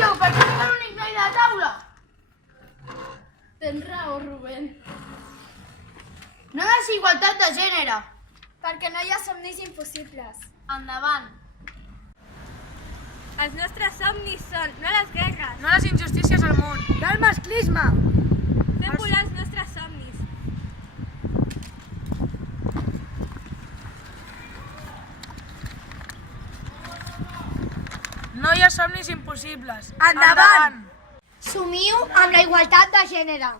dieu? Per què sóc l'únic noi de la taula? Tens raó, Rubén. No desigualtat de gènere. Perquè no hi ha somnis impossibles. Endavant. Els nostres somnis són no les guerres, No les injustícies al món. No el masclisme. fer volar els nostres somnis. No hi ha somnis impossibles. Endavant! Somio amb la igualtat de gènere.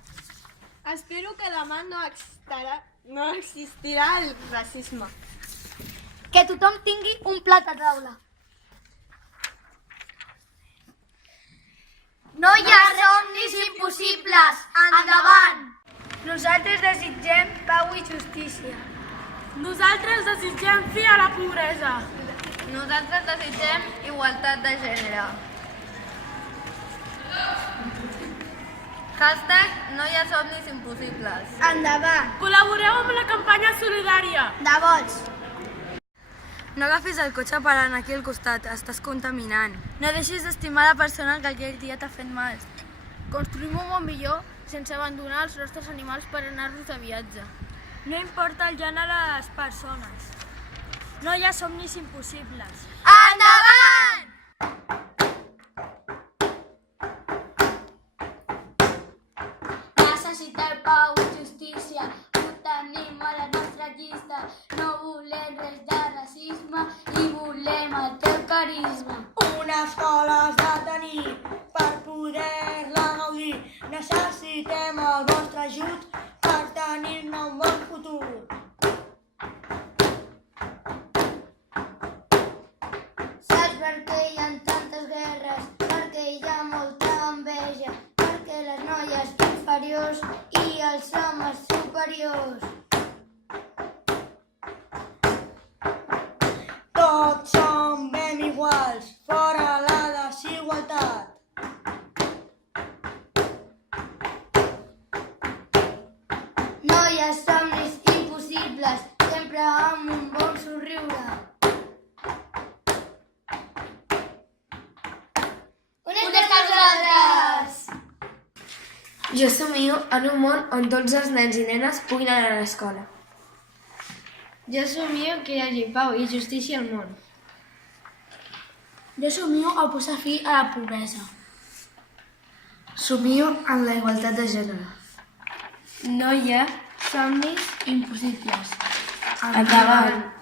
Espero que demà no existirà el racisme. Que tothom tingui un plat a taula. No hi ha somnis impossibles. Endavant! Nosaltres desitgem pau i justícia. Nosaltres desitgem fi a la pobresa. Nosaltres desitgem igualtat de gènere. Hashtag no hi ha somnis impossibles. Endavant! Col·laboreu amb la campanya solidària. De vots. No agafis el cotxe parant aquí al costat, estàs contaminant. No deixis d'estimar la persona que aquell dia t'ha fet mal. Construïm un món millor sense abandonar els nostres animals per anar-nos de viatge. No importa el gènere de les persones. No hi ha somnis impossibles. Endavant! Necessitem pau i justícia, ho tenim a la nostra llista. No volem res de racisme i volem el teu carisma. Una escola has de tenir per poder-la gaudir. Necessitem el vostre ajut per tenir-ne un bon futur. Saps per què hi ha tantes guerres? Perquè hi ha molta enveja. Perquè les noies inferiors i els homes superiors. Tots som ben iguals, fora la desigualtat. No hi ha somnis impossibles, sempre amb un bon somriure. Unes cap d'altres! Jo somio en un món on tots els nens i nenes puguin anar a l'escola. Jo somio que hi hagi pau i justícia al món. Jo somio a posar fi a la pobresa. Somio en la igualtat de gènere. No hi ha somnis impossibles. Endavant!